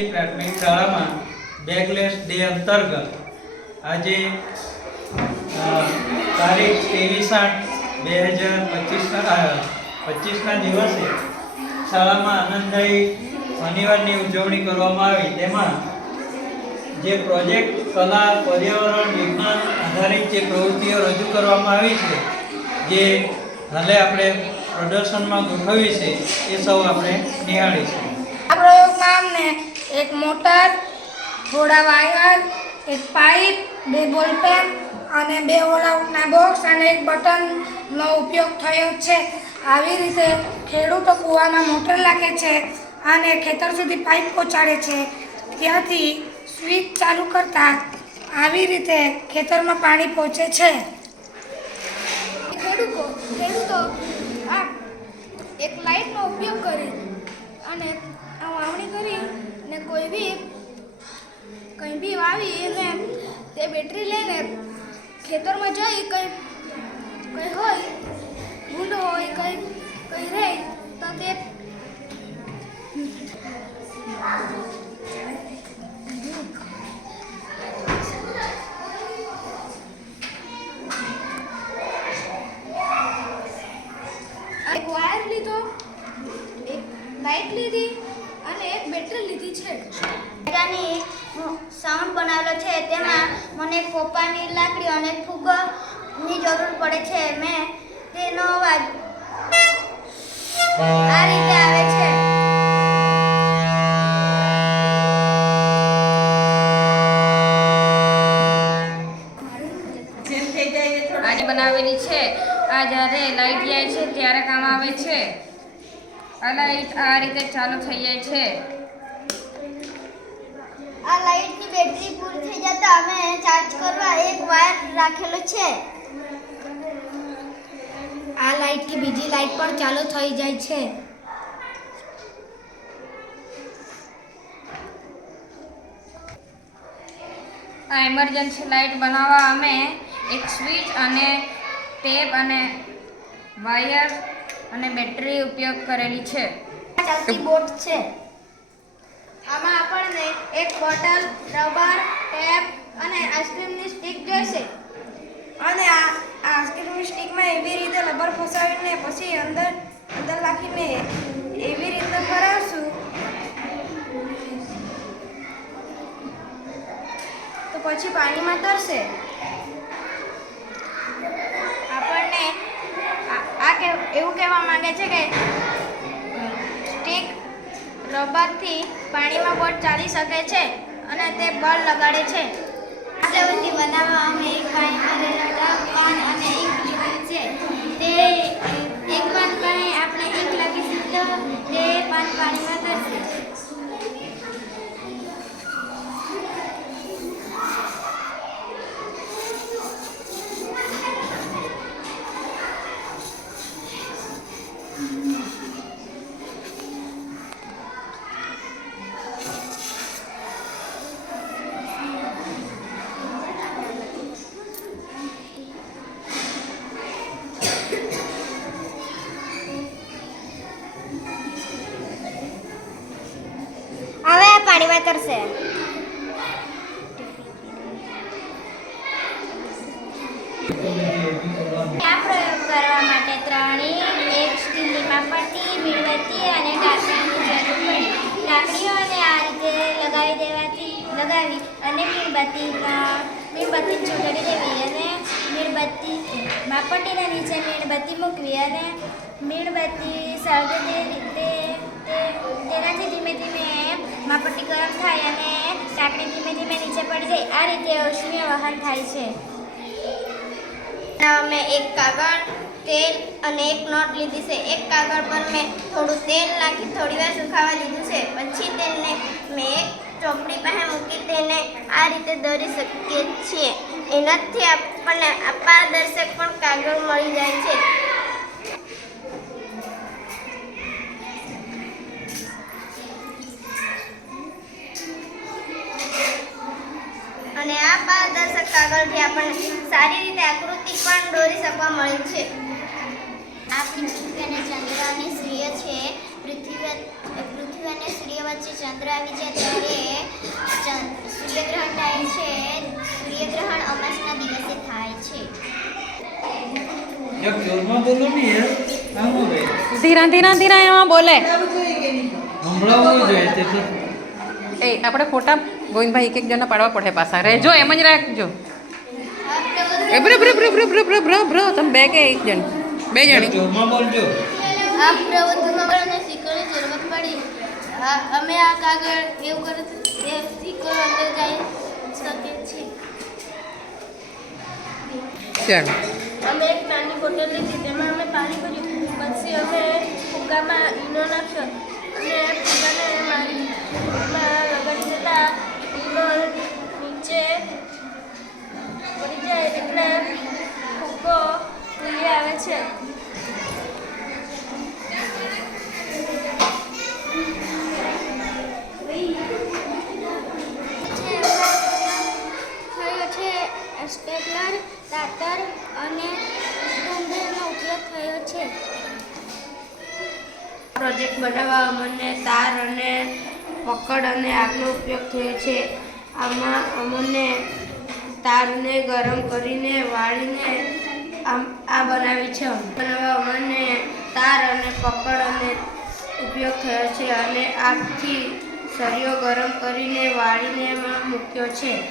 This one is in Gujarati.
પ્રાથમિક શાળામાં બેકલેસ ડે અંતર્ગત આજે તારીખ 23/8/2025ના દિવસે શાળામાં આનંદદાયી શનિવારની ઉજવણી કરવામાં આવી। તેમાં જે પ્રોજેક્ટ કલા પર્યાવરણ વિજ્ઞાન આધારિત જે પ્રવૃત્તિઓ રજૂ કરવામાં આવી છે, જે હાલે આપણે પ્રદર્શનમાં ગોઠવી છે, એ સૌ આપણે નિહાળીશું। આ પ્રયોગમાં અમને એક મોટર, થોડા વાયર, એક પાઇપ, 2 બોલપેન અને 2 ઓલઆઉટના બોક્સ અને એક બટનનો ઉપયોગ થયો છે। આવી રીતે ખેડૂતો કૂવામાં મોટર લાગે છે અને ખેતર સુધી પાઇપ પહોંચાડે છે, ત્યાંથી સ્વિચ ચાલુ કરતા આવી રીતે ખેતરમાં પાણી પહોંચે છે। ખેડૂતો આ એક લાઇટનો ઉપયોગ કરી અને આ વાવણી કરી ને કંઈ બી વાવી અને તે બેટરી લઈને ખેતરમાં જઈ કંઈ હોય ભૂંડો હોય કંઈ રહે તો તે એક વાયર લીધો, એક લાઇટ લીધી અને એક બેટરી લીધી છે। સાઉન્ડ બનાવેલો છે, તેમાં મને કોપાની લાકડી અને ફૂગની જરૂર પડે છે। મેં તેનો અવાજ આ રીતે આવે છે। આજે બનાવેલી છે। આ જ્યારે લાઈટ જાય છે ત્યારે કામ આવે છે। આ લાઈટ આ રીતે ચાલુ થઈ જાય છે। આ લાઇટની બેટરી પૂરી થઈ જતા અમે ચાર્જ કરવા એક વાયર રાખેલો છે। આ લાઇટથી બીજી લાઇટ પણ ચાલુ થઈ જાય છે। આ ઇમરજન્સી લાઇટ બનાવવા અમે એક સ્વિચ અને ટેપ અને વાયર અને બેટરી ઉપયોગ કરેલી છે। ચાલતી બોટ છે। આમાં આપણને એક બોટલ, રબર, ટેપ અને આઈસ્ક્રીમની સ્ટિક જોઈશે અને આ આઈસ્ક્રીમની સ્ટિકમાં એવી રીતે રબર ફસાવીને પછી અંદર રાખીને એવી રીતે ફરાવશું તો પછી પાણીમાં તરશે। આપણને એવું કહેવા માંગે છે કે સ્ટિક રબરથી પાણીમાં બોટ ચાલી શકે છે અને તે બળ લગાડે છે। આ પ્રવૃત્તિ બનાવવા અમે એક પાણીમાં રહેલા પાન અને ઈંક લીધું છે। તે એક પાન પર આપણે ઈંક લખીશું તો તે પાન પાણીમાં તરશે। હવે આ પાણીમાં તરશે। આ પ્રયોગ કરવા માટે 3 ઈંટ, એક સ્ટીલની માપપટ્ટી, મીણબત્તી અને ઢાંકણાની જરૂર પડી। ઢાંકણીઓને આ રીતે લગાવી અને મીણબત્તી ચોંટાડી દેવી અને માપપટ્ટીના નીચે મીણબત્તી મૂકવી અને મીણબત્તી સળગે તે રીતે તેનાથી ધીમે ધીમે માપપટ્ટી ગરમ થાય અને ઢાંકણી ધીમે ધીમે નીચે પડી જાય। આ રીતે ઉષ્મીય વહન થાય છે। મેં એક કાગળ, તેલ અને એક નોટ લીધી છે। એક કાગળ પર મેં થોડું તેલ નાખી થોડી વાર સુખાવા દીધું છે। પછી તેને મેં એક ચોપડી પાસે મૂકી તેને આ રીતે દોરી શકીએ છીએ। એનાથી આપણને પારદર્શક પણ કાગળ મળી જાય છે। અને આ પારદર્શક કાગળથી આપણને સારી રીતે આકૃતિ પણ દોરી શકવા મળે છે। આ પૃથ્વી અને ચંદ્રની સ્ત્રીઓ છે। પૃથ્વી અને અને સૂર્ય વચ્ચે ચંદ્ર આવી જાય ત્યારે સૂર્યગ્રહણ થાય છે. સૂર્યગ્રહણ અમાસના દિવસે થાય છે. જબ જોરમાં બોલો ને યાર, આમ હો ભાઈ ધીરા ધીરા ધીરા એમાં બોલે. સંભળાવવું જોઈએ તે તો. એ આપણે ફોટા ગોવિંદભાઈ એક એક જણા પાડવા પડે પાછા. રહેજો એમ જ રાખજો. એ બ્ર બ્ર બ્ર બ્ર બ્ર બ્ર બ્ર બ્ર તમે બે કે એક જણ? બે જણી. જોરમાં બોલજો. આ પ્રવૃત્તિમાં આપણને સિક્કોની જરૂરત પડી. અમે આ કાગળ એવું કરે એ સિક્કો અંદર જઈ શકે છે. ચાલો. અમે એક નાની બોટલ લીધી, તેમાં અમે પાણી ભર્યું. પછી અમે ફુગ્ગામાં ઈનો નાખ્યો અને ફુગ્ગાને મારી ફુગ્ગામાં લગાડી દેતા ઈનો નીચે પડી જાય એટલે ફુગ્ગો ખુલી આવે છે. થયો છે સ્ટેપલર, દાતર અને બંદરનો ઉપયોગ થયો છે. પ્રોજેક્ટ બનાવવા અમને તાર અને પકડ અને આગનો ઉપયોગ થયો છે. આમાં અમને તારને ગરમ કરીને વાળીને આ બનાવી છે. બનાવવા અમને તાર અને પકડ અને ઉપયોગ થયો છે અને આગથી સળિયો ગરમ કરીને વાળીને એમાં મૂક્યો છે.